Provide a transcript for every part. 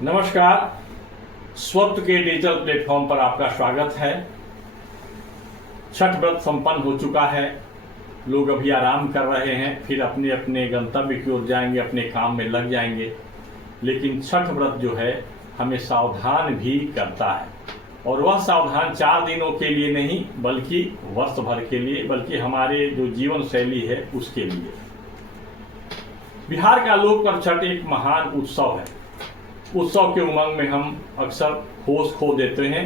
नमस्कार। स्वत्व के डिजिटल प्लेटफॉर्म पर आपका स्वागत है। छठ व्रत संपन्न हो चुका है। लोग अभी आराम कर रहे हैं, फिर अपने अपने गंतव्य की ओर जाएंगे, अपने काम में लग जाएंगे। लेकिन छठ व्रत जो है हमें सावधान भी करता है, और वह सावधान 4 दिनों के लिए नहीं बल्कि वर्ष भर के लिए, बल्कि हमारे जो जीवन शैली है उसके लिए। बिहार का लोक पर्व छठ एक महान उत्सव है। उत्सव के उमंग में हम अक्सर होश खो देते हैं।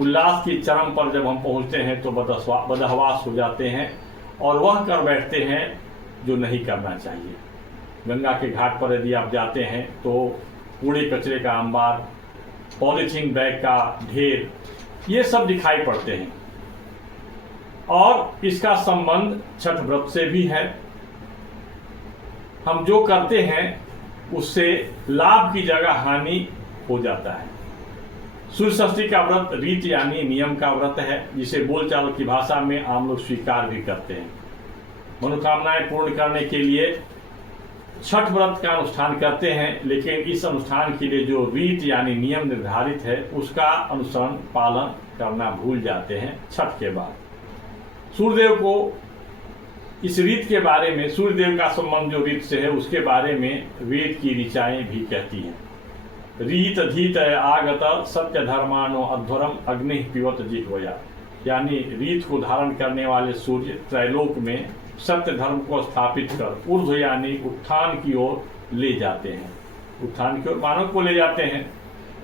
उल्लास की चरम पर जब हम पहुंचते हैं तो बदहवास हो जाते हैं और वह कर बैठते हैं जो नहीं करना चाहिए। गंगा के घाट पर यदि आप जाते हैं तो कूड़े कचरे का अंबार, पॉलीथीन बैग का ढेर, ये सब दिखाई पड़ते हैं। और इसका संबंध छठ व्रत से भी है। हम जो करते हैं उससे लाभ की जगह हानि हो जाता है। सूर्य षष्ठी का व्रत रीत यानी नियम का व्रत है, जिसे बोलचाल की भाषा में आम लोग स्वीकार भी करते हैं। मनोकामनाएं पूर्ण करने के लिए छठ व्रत का अनुष्ठान करते हैं, लेकिन इस अनुष्ठान के लिए जो रीत यानी नियम निर्धारित है उसका अनुसरण पालन करना भूल जाते हैं। छठ के बाद सूर्यदेव को इस रीत के बारे में, सूर्यदेव का संबंध जो रीत से है उसके बारे में वेद की ऋचाएं भी कहती हैं। रीत धीत आगत सत्य धर्मानो अध्वरम अग्नि पिबत जिह्वया, यानी रीत को धारण करने वाले सूर्य त्रैलोक में सत्य धर्म को स्थापित कर ऊर्ध्व यानी उत्थान की ओर ले जाते हैं। उत्थान की ओर मानव को ले जाते हैं।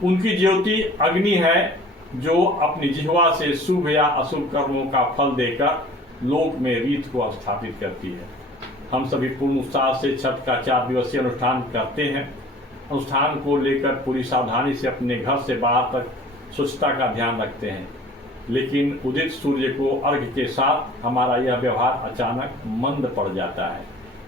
उनकी ज्योति अग्नि है जो अपनी जिह्वा से शुभ या अशुभ कर्मों का फल देकर लोक में रीत को स्थापित करती है। हम सभी पूर्ण उत्साह से छठ का 4 दिवसीय अनुष्ठान करते हैं। अनुष्ठान को लेकर पूरी सावधानी से अपने घर से बाहर तक स्वच्छता का ध्यान रखते हैं। लेकिन उदित सूर्य को अर्घ्य के साथ हमारा यह व्यवहार अचानक मंद पड़ जाता है।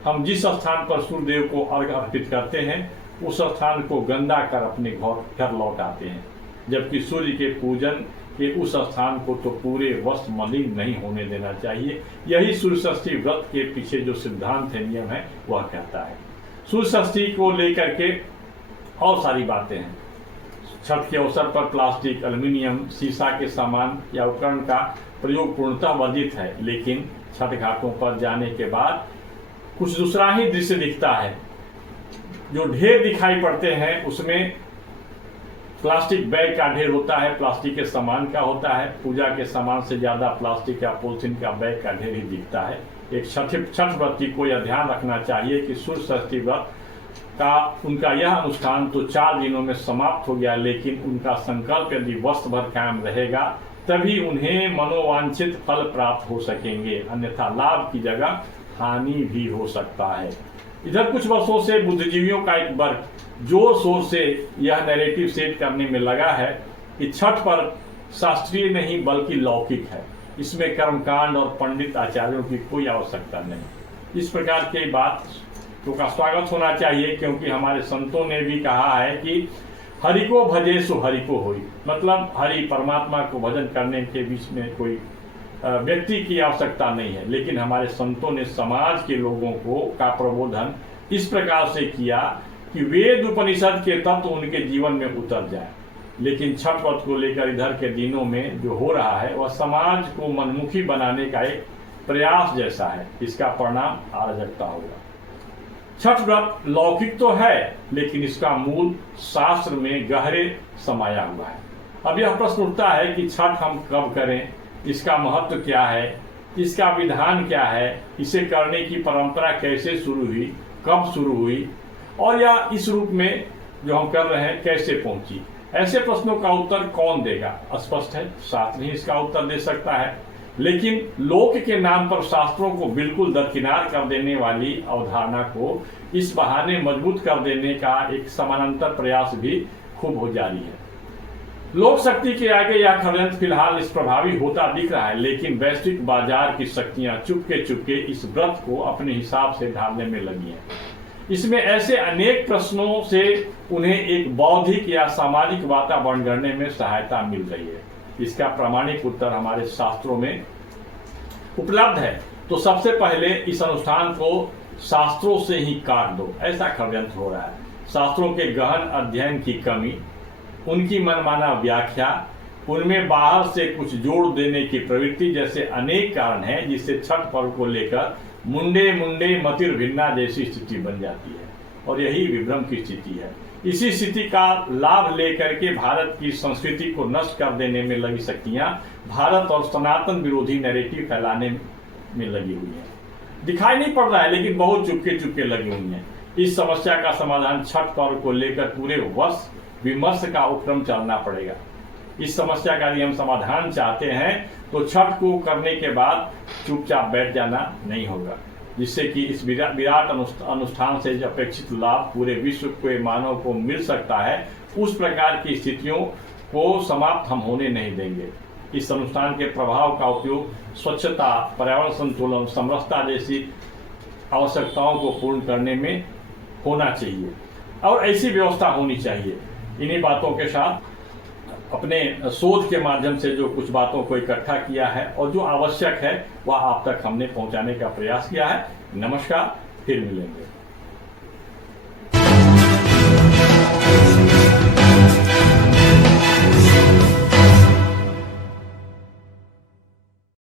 हम जिस स्थान पर सूर्यदेव को अर्घ्य अर्पित करते हैं उस स्थान को गंदा कर अपने घर लौट आते हैं, जबकि सूर्य के पूजन के उस स्थान को तो पूरे वर्ष मलिन नहीं होने देना चाहिए। यही सूर्य षष्ठी व्रत के पीछे जो सिद्धांत है, नियम है, वह कहता है। सूर्य षष्ठी को लेकर के और सारी बातें हैं। छठ के अवसर पर प्लास्टिक, एल्युमिनियम, शीशा के सामान या उपकरण का प्रयोग पूर्णतः वर्जित है, लेकिन छठ घाटों पर जाने के बाद कुछ दूसरा ही दृश्य दिखता है। जो ढेर दिखाई पड़ते हैं उसमें प्लास्टिक बैग का ढेर होता है, प्लास्टिक के सामान का होता है। पूजा के सामान से ज्यादा प्लास्टिक या पॉलिथीन का बैग का ढेर ही दिखता है। एक छठ व्रती को यह ध्यान रखना चाहिए कि सूर्य षष्ठी व्रत का उनका यह अनुष्ठान तो 4 दिनों में समाप्त हो गया, लेकिन उनका संकल्प यदि वर्ष भर कायम रहेगा तभी उन्हें मनोवांछित फल प्राप्त हो सकेंगे, अन्यथा लाभ की जगह हानि भी हो सकता है। इधर कुछ वर्षों से बुद्धिजीवियों का एक वर्ग जोर शोर से यह नैरेटिव सेट करने में लगा है कि छठ पर शास्त्रीय नहीं बल्कि लौकिक है, इसमें कर्मकांड और पंडित आचार्यों की कोई आवश्यकता नहीं। इस प्रकार की बात तो का स्वागत होना चाहिए, क्योंकि हमारे संतों ने भी कहा है कि हरि को भजे सो हरि को होई, मतलब हरि परमात्मा को भजन करने के बीच में कोई व्यक्ति की आवश्यकता नहीं है। लेकिन हमारे संतों ने समाज के लोगों को का प्रबोधन इस प्रकार से किया कि वेद उपनिषद के तत्व उनके जीवन में उतर जाए। लेकिन छठ व्रत को लेकर इधर के दिनों में जो हो रहा है वह समाज को मनमुखी बनाने का एक प्रयास जैसा है। इसका परिणाम अराजकता होगा। छठ व्रत लौकिक तो है, लेकिन इसका मूल शास्त्र में गहरे समाया हुआ है। अब यह प्रश्न उठता है कि छठ हम कब करें, इसका महत्व क्या है, इसका विधान क्या है, इसे करने की परंपरा कैसे शुरू हुई, कब शुरू हुई, और या इस रूप में जो हम कर रहे हैं कैसे पहुंची। ऐसे प्रश्नों का उत्तर कौन देगा? स्पष्ट है, शास्त्र ही इसका उत्तर दे सकता है। लेकिन लोक के नाम पर शास्त्रों को बिल्कुल दरकिनार कर देने वाली अवधारणा को इस बहाने मजबूत कर देने का एक समानांतर प्रयास भी खूब हो जारी है। लोक शक्ति के आगे यह षड्यंत्र फिलहाल इस प्रभावी होता दिख रहा है, लेकिन वैश्विक बाजार की शक्तियां चुपके चुपके इस व्रत को अपने हिसाब से ढालने में लगी हैं। इसमें ऐसे अनेक प्रश्नों से उन्हें एक बौद्धिक या सामाजिक वातावरण गढ़ने में सहायता मिल रही है। इसका प्रामाणिक उत्तर हमारे शास्त्रों में उपलब्ध है। तो सबसे पहले इस अनुष्ठान को शास्त्रों से ही काट दो, ऐसा षड्यंत्र हो रहा है। शास्त्रों के गहन अध्ययन की कमी, उनकी मनमाना व्याख्या, उनमें बाहर से कुछ जोड़ देने की प्रवृत्ति जैसे अनेक कारण हैं जिससे छठ पर्व को लेकर मुंडे मुंडे मतिर भिन्ना जैसी स्थिति बन जाती है और यही विभ्रम की स्थिति है। इसी स्थिति का लाभ लेकर के भारत की संस्कृति को नष्ट कर देने में लगी शक्तियां भारत और सनातन विरोधी नैरेटिव फैलाने में लगी हुई है। दिखाई नहीं पड़ रहा है लेकिन बहुत चुपके चुपके लगी हुई हैं। इस समस्या का समाधान छठ पर्व को लेकर पूरे वर्ष विमर्श का उपक्रम चलना पड़ेगा। इस समस्या का यदि हम समाधान चाहते हैं तो छठ को करने के बाद चुपचाप बैठ जाना नहीं होगा, जिससे कि इस विराट अनुष्ठान से जो अपेक्षित लाभ पूरे विश्व के मानव को मिल सकता है, उस प्रकार की स्थितियों को समाप्त हम होने नहीं देंगे। इस अनुष्ठान के प्रभाव का उपयोग स्वच्छता, पर्यावरण संतुलन, समरसता जैसी आवश्यकताओं को पूर्ण करने में होना चाहिए और ऐसी व्यवस्था होनी चाहिए। इन्हीं बातों के साथ अपने शोध के माध्यम से जो कुछ बातों को इकट्ठा किया है और जो आवश्यक है वह आप तक हमने पहुंचाने का प्रयास किया है। नमस्कार, फिर मिलेंगे।